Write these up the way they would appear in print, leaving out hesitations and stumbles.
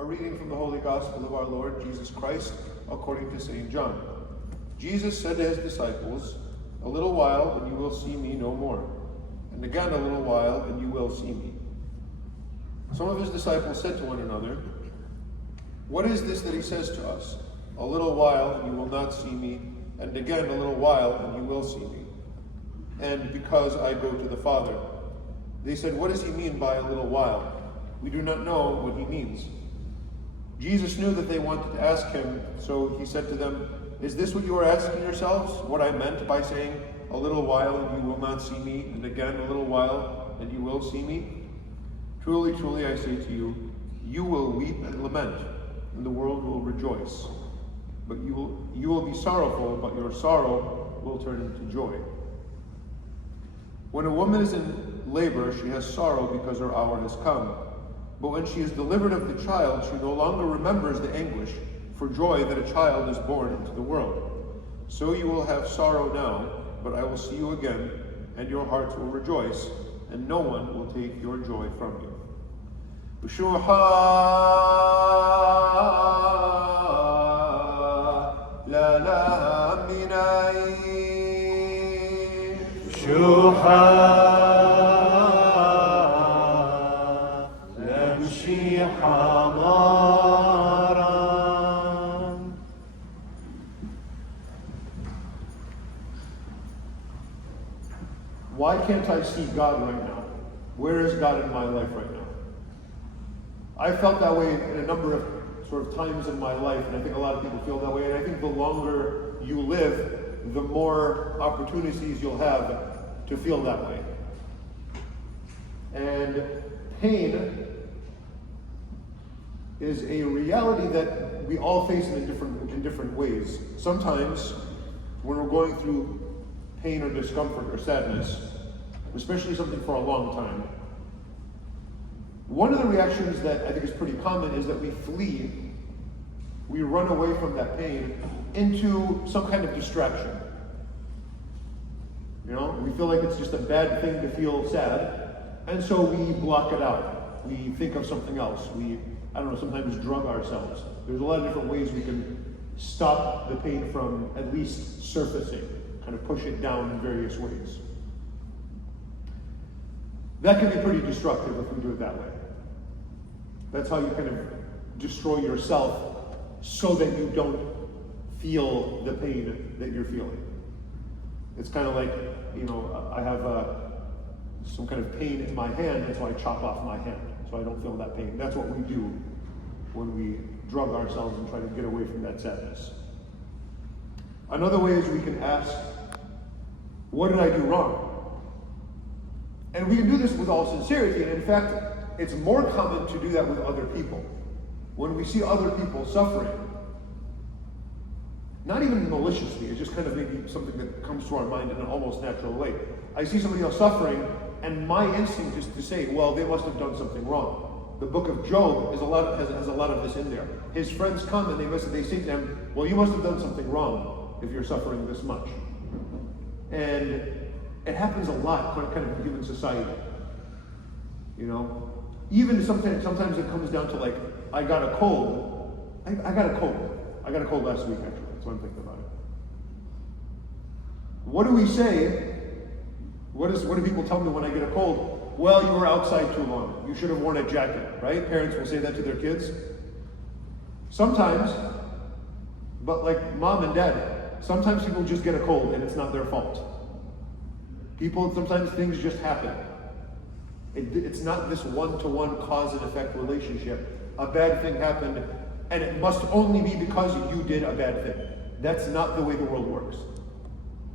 A reading from the Holy Gospel of our Lord Jesus Christ according to St. John. Jesus said to his disciples, "A little while and you will see me no more, and again a little while and you will see me." Some of his disciples said to one another, "What is this that he says to us? A little while and you will not see me, and again a little while and you will see me. And because I go to the Father." They said, "What does he mean by a little while? We do not know what he means." Jesus knew that they wanted to ask him, so he said to them, "Is this what you are asking yourselves? What I meant by saying, 'A little while and you will not see me, and again a little while and you will see me'? Truly, truly, I say to you, you will weep and lament, and the world will rejoice. But you will be sorrowful, but your sorrow will turn into joy." When a woman is in labor, she has sorrow because her hour has come. But when she is delivered of the child, she no longer remembers the anguish for joy that a child is born into the world. So you will have sorrow now, but I will see you again, and your hearts will rejoice, and no one will take your joy from you. Ushuha la la minai. Ushuha. Why can't I see God right now? Where is God in my life right now? I felt that way in a number of sort of times in my life, and I think a lot of people feel that way, and I think the longer you live, the more opportunities you'll have to feel that way. And pain is a reality that we all face in different ways. Sometimes when we're going through pain or discomfort or sadness, especially something for a long time, one of the reactions that I think is pretty common is that we flee, we run away from that pain into some kind of distraction. You know, we feel like it's just a bad thing to feel sad, and so we block it out. We think of something else. I don't know, sometimes drug ourselves. There's a lot of different ways we can stop the pain from at least surfacing, kind of push it down in various ways. That can be pretty destructive if we do it that way. That's how you kind of destroy yourself so that you don't feel the pain that you're feeling. It's kind of like, you know, I have some kind of pain in my hand, and so I chop off my hand so I don't feel that pain. That's what we do when we drug ourselves and try to get away from that sadness. Another way is we can ask, what did I do wrong? And we can do this with all sincerity, and in fact, it's more common to do that with other people. When we see other people suffering, not even maliciously, it's just kind of maybe something that comes to our mind in an almost natural way. I see somebody else suffering, and my instinct is to say, well, they must have done something wrong. The book of Job has a lot of this in there. His friends come and they say to him, well, you must have done something wrong if you're suffering this much. And it happens a lot, kind of in human society. You know, even sometimes it comes down to like, I got a cold. I got a cold. I got a cold last week, actually. That's what I'm thinking about it. What do we say? What do people tell me when I get a cold? Well, you were outside too long. You should have worn a jacket, right? Parents will say that to their kids. Sometimes, but like mom and dad, sometimes people just get a cold and it's not their fault. Sometimes things just happen. It's not this one-to-one cause and effect relationship. A bad thing happened, and it must only be because you did a bad thing. That's not the way the world works.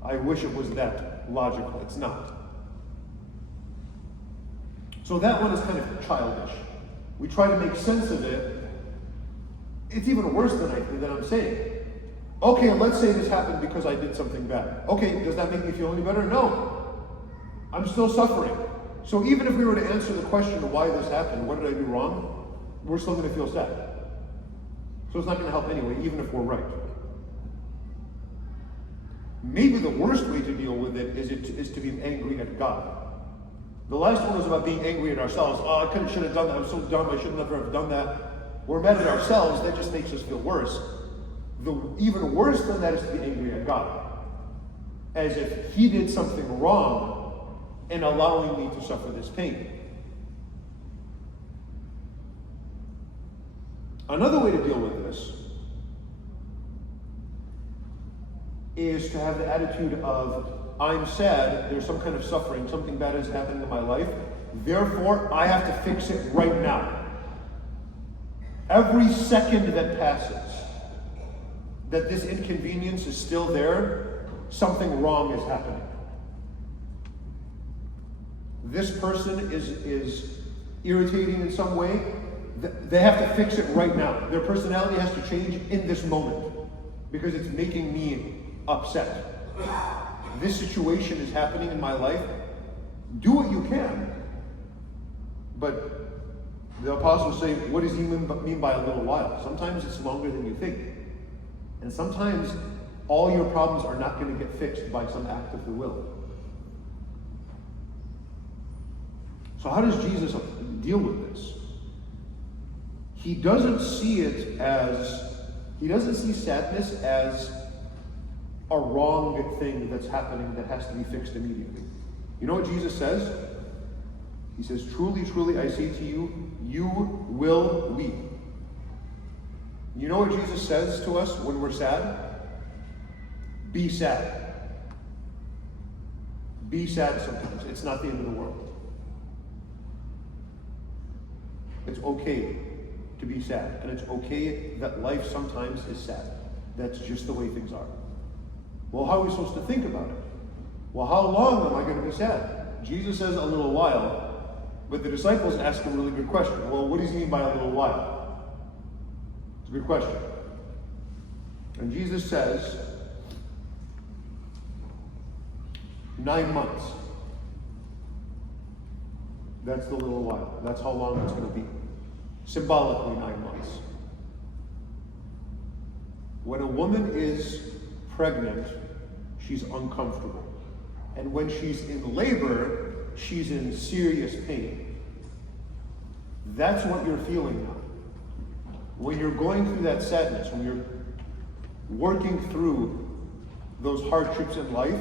I wish it was that logical. It's not. So that one is kind of childish. We try to make sense of it. It's even worse than I'm saying. Okay, let's say this happened because I did something bad. Okay, does that make me feel any better? No. I'm still suffering. So even if we were to answer the question of why this happened, what did I do wrong? We're still going to feel sad. So it's not going to help anyway, even if we're right. Maybe the worst way to deal with it is to be angry at God. The last one was about being angry at ourselves. Oh, I should have done that. I'm so dumb. I should never have done that. we're mad at ourselves, that just makes us feel worse. Even worse than that is to be angry at God, as if he did something wrong in allowing me to suffer this pain. Another way to deal with this is to have the attitude of, I'm sad, there's some kind of suffering, something bad is happening in my life, therefore I have to fix it right now. Every second that passes, that this inconvenience is still there, something wrong is happening. This person is irritating in some way, they have to fix it right now. Their personality has to change in this moment because it's making me upset. This situation is happening in my life. Do what you can. But the apostles say, what does he mean by a little while? Sometimes it's longer than you think. And sometimes all your problems are not going to get fixed by some act of the will. So how does Jesus deal with this? He doesn't see sadness as a wrong thing that's happening that has to be fixed immediately. You know what Jesus says? He says, truly, truly, I say to you, you will weep. You know what Jesus says to us when we're sad? Be sad. Be sad sometimes. It's not the end of the world. It's okay to be sad. And it's okay that life sometimes is sad. That's just the way things are. Well, how are we supposed to think about it? Well, how long am I going to be sad? Jesus says a little while, but the disciples ask a really good question. Well, what does he mean by a little while? It's a good question. And Jesus says, 9 months. That's the little while. That's how long it's going to be. Symbolically, 9 months. When a woman is pregnant, she's uncomfortable. And when she's in labor, she's in serious pain. That's what you're feeling now. When you're going through that sadness, when you're working through those hardships in life,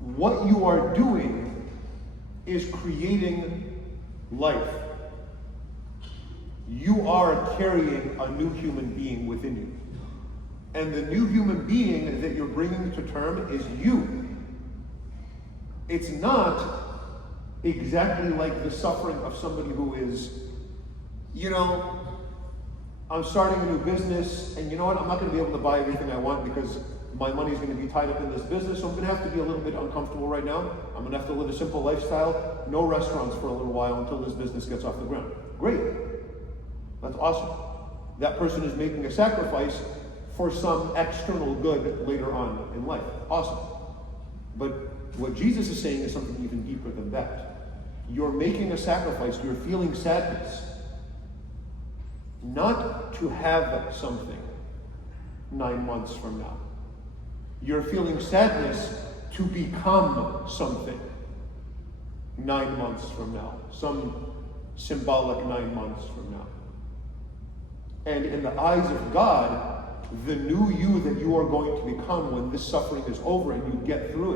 what you are doing is creating life. You are carrying a new human being within you. And the new human being that you're bringing to term is you. It's not exactly like the suffering of somebody who is, I'm starting a new business, and you know what? I'm not going to be able to buy everything I want because my money's going to be tied up in this business, so I'm going to have to be a little bit uncomfortable right now. I'm going to have to live a simple lifestyle, no restaurants for a little while until this business gets off the ground. Great. That's awesome. That person is making a sacrifice for some external good later on in life. Awesome. But what Jesus is saying is something even deeper than that. You're making a sacrifice, you're feeling sadness, not to have something 9 months from now. You're feeling sadness to become something 9 months from now, some symbolic 9 months from now. And in the eyes of God, the new you that you are going to become when this suffering is over and you get through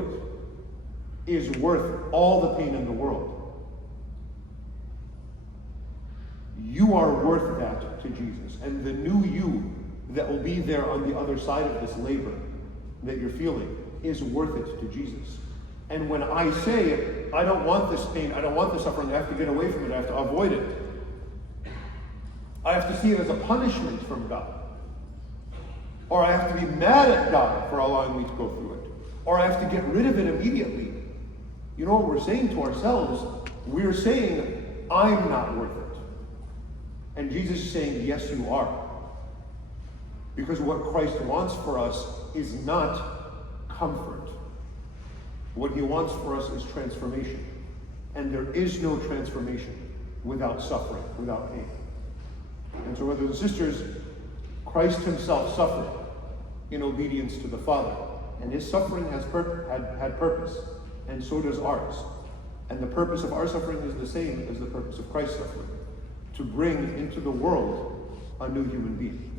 it is worth all the pain in the world. You are worth that to Jesus. And the new you that will be there on the other side of this labor that you're feeling is worth it to Jesus. And when I say, I don't want this pain, I don't want this suffering, I have to get away from it, I have to avoid it, I have to see it as a punishment from God. Or I have to be mad at God for allowing me to go through it. Or I have to get rid of it immediately. You know what we're saying to ourselves? We're saying, I'm not worth it. And Jesus is saying, yes, you are. Because what Christ wants for us is not comfort. What he wants for us is transformation. And there is no transformation without suffering, without pain. And so, brothers and sisters, Christ himself suffered in obedience to the Father. And his suffering had purpose. And so does ours. And the purpose of our suffering is the same as the purpose of Christ's suffering. to bring into the world a new human being.